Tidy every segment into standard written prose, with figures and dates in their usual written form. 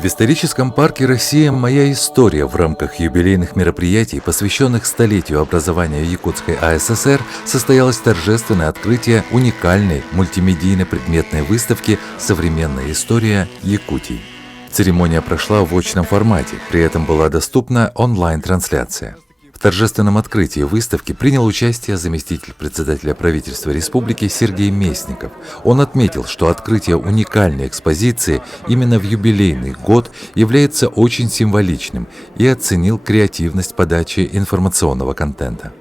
В историческом парке «Россия. Моя история» в рамках юбилейных мероприятий, посвященных столетию образования Якутской АССР, состоялось торжественное открытие уникальной мультимедийно-предметной выставки «Современная история Якутии». Церемония прошла в очном формате, при этом была доступна онлайн-трансляция. В торжественном открытии выставки принял участие заместитель председателя правительства республики Сергей Местников. Он отметил, что открытие уникальной экспозиции именно в юбилейный год является очень символичным и оценил креативность подачи информационного контента.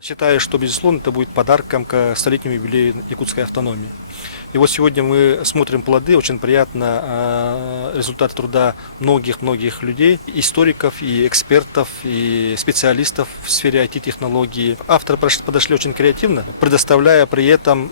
Считаю, что, безусловно, это будет подарком к столетнему юбилею якутской автономии. И вот сегодня мы смотрим плоды, очень приятно, результат труда многих людей, историков, и экспертов, и специалистов в сфере IT-технологий. Авторы подошли очень креативно, предоставляя при этом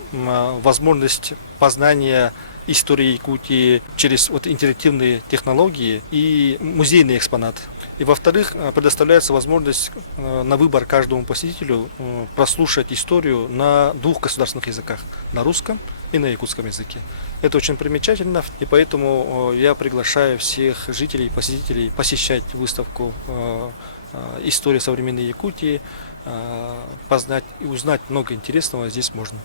возможность познания истории Якутии через интерактивные технологии и музейный экспонат. И во-вторых, предоставляется возможность на выбор каждому посетителю прослушать историю на двух государственных языках, на русском и на якутском языке. Это очень примечательно, и поэтому я приглашаю всех жителей, посетителей посещать выставку «История современной Якутии», познать и узнать много интересного здесь можно.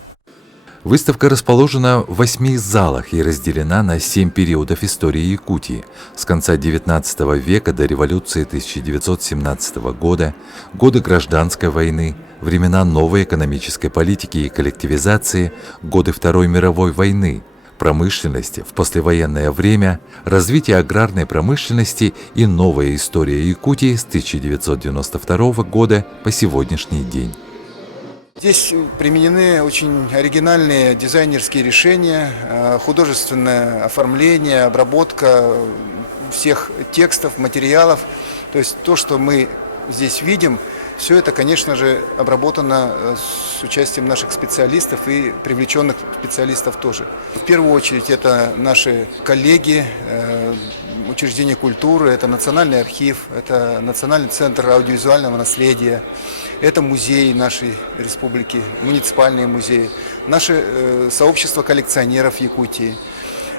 Выставка расположена в 8 залах и разделена на 7 периодов истории Якутии с конца XIX века до революции 1917 года, годы гражданской войны, времена новой экономической политики и коллективизации, годы Второй мировой войны, промышленности в послевоенное время, развитие аграрной промышленности и новая история Якутии с 1992 года по сегодняшний день. Здесь применены очень оригинальные дизайнерские решения, художественное оформление, обработка всех текстов, материалов. То есть то, что мы здесь видим, все это, конечно же, обработано с участием наших специалистов и привлеченных специалистов тоже. В первую очередь это наши коллеги, учреждения культуры, это Национальный архив, это Национальный центр аудиовизуального наследия, это музеи нашей республики, муниципальные музеи, наше сообщество коллекционеров Якутии.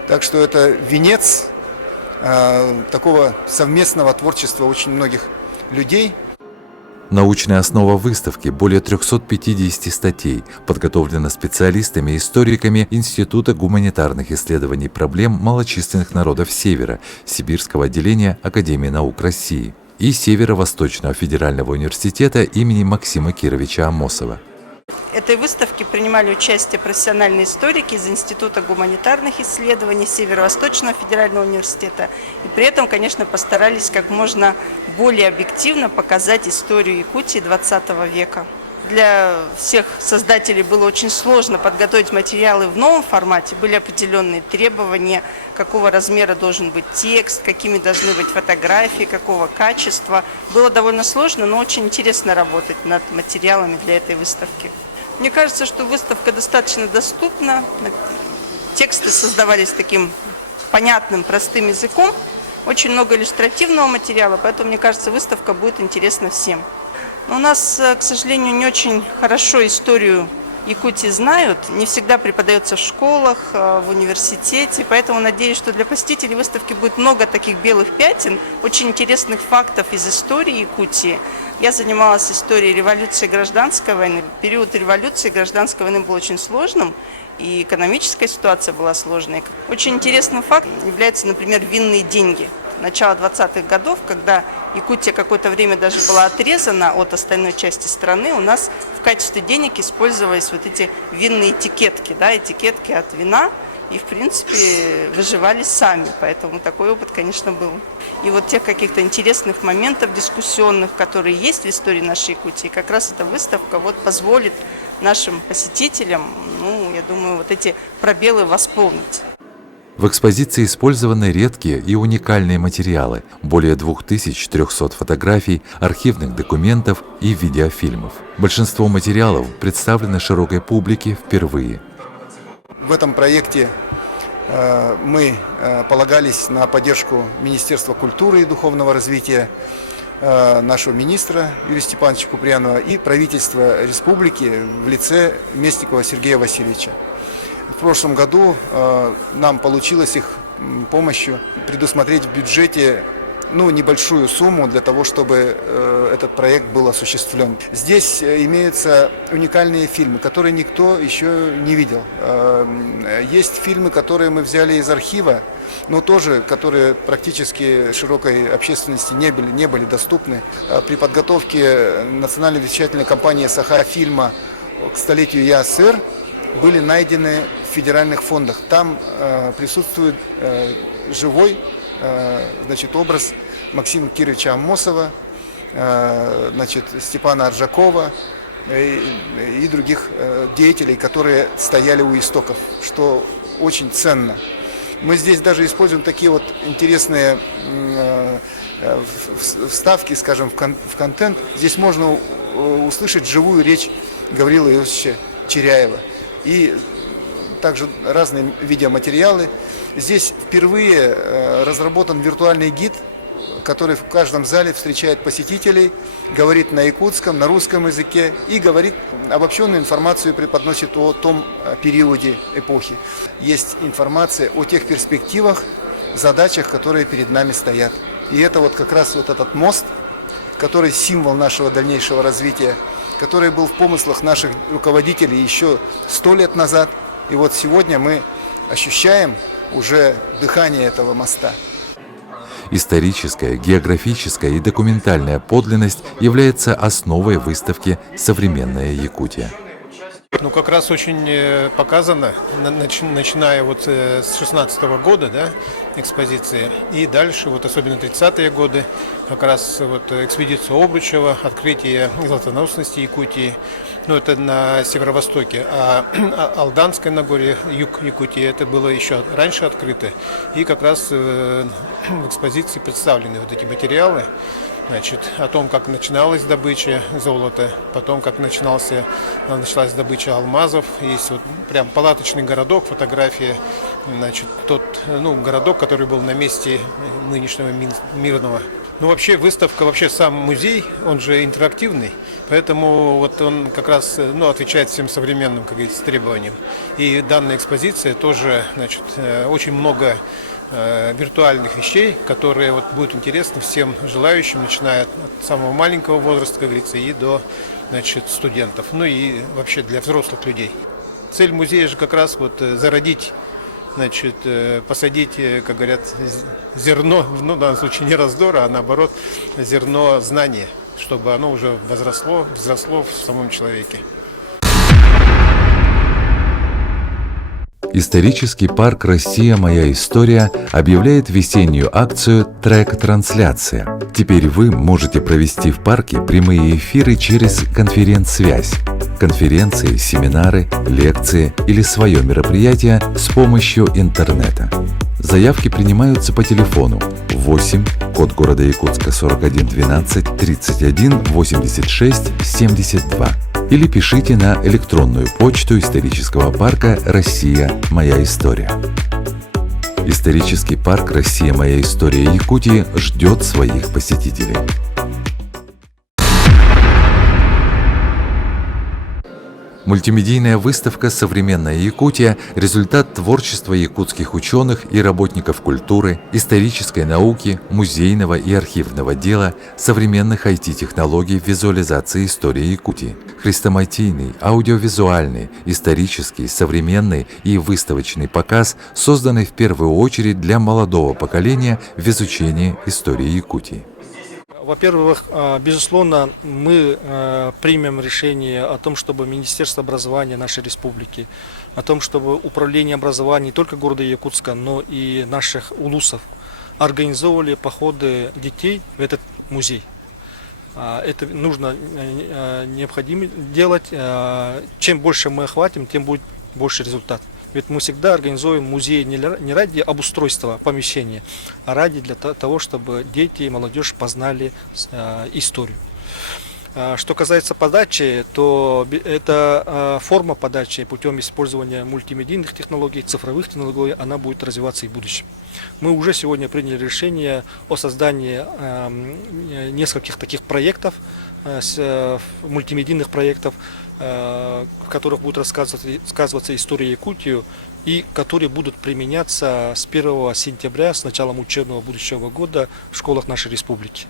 Так что это венец такого совместного творчества очень многих людей. Научная основа выставки – более 350 статей, подготовлена специалистами и историками Института гуманитарных исследований проблем малочисленных народов Севера, Сибирского отделения Академии наук России и Северо-Восточного федерального университета имени Максима Кировича Амосова. В этой выставке принимали участие профессиональные историки из Института гуманитарных исследований Северо-Восточного федерального университета. И при этом, конечно, постарались как можно более объективно показать историю Якутии XX века. Для всех создателей было очень сложно подготовить материалы в новом формате. Были определенные требования, какого размера должен быть текст, какими должны быть фотографии, какого качества. Было довольно сложно, но очень интересно работать над материалами для этой выставки. Мне кажется, что выставка достаточно доступна. Тексты создавались таким понятным, простым языком. Очень много иллюстративного материала, поэтому, мне кажется, выставка будет интересна всем. Но у нас, к сожалению, не очень хорошо историю Якутии знают, не всегда преподается в школах, в университете, поэтому надеюсь, что для посетителей выставки будет много таких белых пятен, очень интересных фактов из истории Якутии. Я занималась историей революции и гражданской войны. Период революции и гражданской войны был очень сложным, и экономическая ситуация была сложной. Очень интересным фактом являются, например, винные деньги. Начала 20-х годов, когда Якутия какое-то время даже была отрезана от остальной части страны, у нас в качестве денег использовались вот эти винные этикетки, этикетки от вина, и, в принципе, выживали сами, поэтому такой опыт, конечно, был. И вот тех каких-то интересных моментов дискуссионных, которые есть в истории нашей Якутии, как раз эта выставка позволит нашим посетителям, я думаю, вот эти пробелы восполнить. В экспозиции использованы редкие и уникальные материалы, более 2300 фотографий, архивных документов и видеофильмов. Большинство материалов представлены широкой публике впервые. В этом проекте мы полагались на поддержку Министерства культуры и духовного развития, нашего министра Юрия Степановича Куприянова и правительства республики в лице Местникова Сергея Васильевича. В прошлом году нам получилось их помощью предусмотреть в бюджете небольшую сумму для того, чтобы этот проект был осуществлен. Здесь имеются уникальные фильмы, которые никто еще не видел. Есть фильмы, которые мы взяли из архива, но тоже, которые практически широкой общественности не были доступны. При подготовке национальной вещательной компании «Саха-фильма» к столетию ЯСР были найдены в федеральных фондах. Там присутствует живой образ Максима Кировича Аммосова, Степана Аржакова и других деятелей, которые стояли у истоков, что очень ценно. Мы здесь даже используем такие вот интересные вставки, скажем, в контент. Здесь можно услышать живую речь Гаврила Иосифовича Черяева и также разные видеоматериалы. Здесь впервые разработан виртуальный гид, который в каждом зале встречает посетителей, говорит на якутском, на русском языке и говорит обобщенную информацию, преподносит о том периоде эпохи. Есть информация о тех перспективах, задачах, которые перед нами стоят. И это вот как раз вот этот мост, который символ нашего дальнейшего развития, который был в помыслах наших руководителей еще 100 лет назад. И вот сегодня мы ощущаем уже дыхание этого моста. Историческая, географическая и документальная подлинность является основой выставки «Современная Якутия». Как раз очень показано, начиная вот с 16-го года, да, экспозиции, и дальше, вот особенно 30-е годы, как раз вот экспедиция Обручева, открытие золотоносности Якутии, это на северо-востоке, а Алданское Нагорье, юг Якутии, это было еще раньше открыто, и как раз в экспозиции представлены вот эти материалы, о том, как начиналась добыча золота, потом, как началась добыча алмазов. Есть вот прям палаточный городок, фотография, тот городок, который был на месте нынешнего Мирного. Вообще выставка, сам музей, он же интерактивный, поэтому вот он как раз отвечает всем современным, как говорится, требованиям. И данная экспозиция тоже, очень много виртуальных вещей, которые будут интересны всем желающим, начиная от самого маленького возраста, как говорится, и до студентов, и вообще для взрослых людей. Цель музея же как раз зародить, посадить, как говорят, зерно, в данном случае не раздора, а наоборот зерно знания, чтобы оно уже взросло в самом человеке. Исторический парк «Россия. Моя история» объявляет весеннюю акцию «Трек-трансляция». Теперь вы можете провести в парке прямые эфиры через конференц-связь. Конференции, семинары, лекции или свое мероприятие с помощью интернета. Заявки принимаются по телефону 8, код города Якутска 41 12 31 86 72 или пишите на электронную почту исторического парка «Россия. Моя история». Исторический парк «Россия. Моя история» Якутии ждет своих посетителей. Мультимедийная выставка «Современная Якутия» – результат творчества якутских ученых и работников культуры, исторической науки, музейного и архивного дела, современных IT-технологий в визуализации истории Якутии. Хрестоматийный, аудиовизуальный, исторический, современный и выставочный показ, созданный в первую очередь для молодого поколения в изучении истории Якутии. Во-первых, безусловно, мы примем решение о том, чтобы Министерство образования нашей республики, о том, чтобы управление образования не только города Якутска, но и наших улусов организовывали походы детей в этот музей. Это нужно, необходимо делать. Чем больше мы охватим, тем будет больше результат. Ведь мы всегда организуем музей не ради обустройства помещения, а ради для того, чтобы дети и молодежь познали историю. Что касается подачи, то эта форма подачи путем использования мультимедийных технологий, цифровых технологий, она будет развиваться и в будущем. Мы уже сегодня приняли решение о создании нескольких таких проектов мультимедийных проектов, в которых будет рассказываться история Якутии и которые будут применяться с 1 сентября, с началом учебного будущего года в школах нашей республики.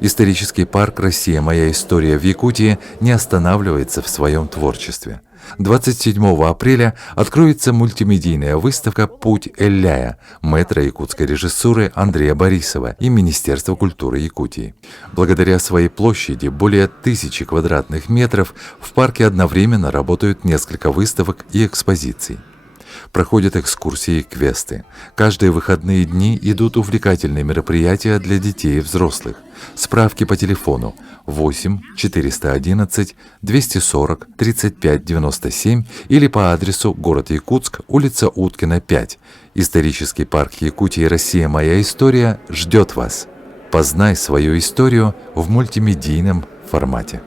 Исторический парк «Россия. Моя история» в Якутии не останавливается в своем творчестве. 27 апреля откроется мультимедийная выставка «Путь Элляя» мэтра якутской режиссуры Андрея Борисова и Министерства культуры Якутии. Благодаря своей площади более 1000 квадратных метров в парке одновременно работают несколько выставок и экспозиций. Проходят экскурсии и квесты. Каждые выходные дни идут увлекательные мероприятия для детей и взрослых. Справки по телефону 8 411 240 35 97 или по адресу город Якутск, улица Уткина, 5. Исторический парк Якутии «Россия. Моя история» ждет вас. Познай свою историю в мультимедийном формате.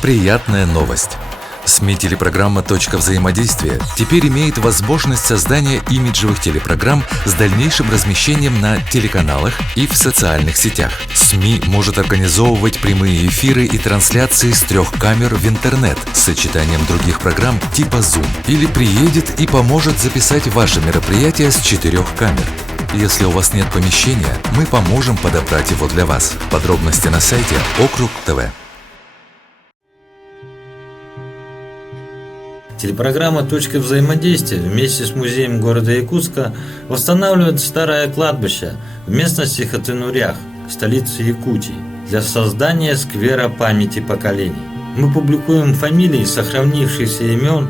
Приятная новость. СМИ телепрограмма «Точка взаимодействия» теперь имеет возможность создания имиджевых телепрограмм с дальнейшим размещением на телеканалах и в социальных сетях. СМИ может организовывать прямые эфиры и трансляции с 3 камер в интернет с сочетанием других программ типа Zoom. Или приедет и поможет записать ваше мероприятие с 4 камер. Если у вас нет помещения, мы поможем подобрать его для вас. Подробности на сайте Округ ТВ. Телепрограмма «Точка взаимодействия» вместе с музеем города Якутска восстанавливает старое кладбище в местности Хатынурях, столице Якутии, для создания сквера памяти поколений. Мы публикуем фамилии сохранившихся имен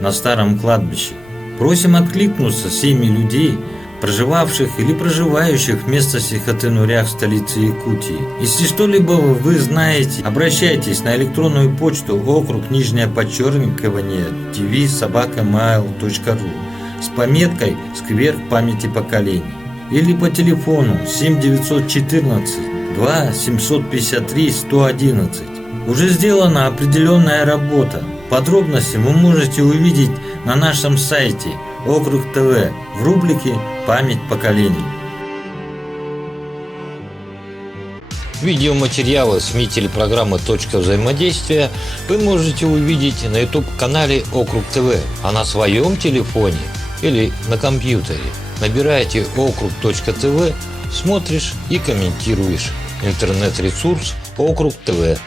на старом кладбище. Просим откликнуться семьи людей, проживавших или проживающих в местности Хатынурях, столице Якутии. Если что-либо вы знаете, обращайтесь на электронную почту okruг_tv@mail.ru с пометкой «Сквер памяти поколений» или по телефону 7914 2 753 111. Уже сделана определенная работа. Подробности вы можете увидеть на нашем сайте Округ ТВ в рубрике «Память поколений». Видеоматериалы СМИ телепрограммы «Точка взаимодействия» вы можете увидеть на YouTube-канале Округ ТВ, а на своем телефоне или на компьютере набирайте округ.тв, смотришь и комментируешь. Интернет-ресурс Округ ТВ.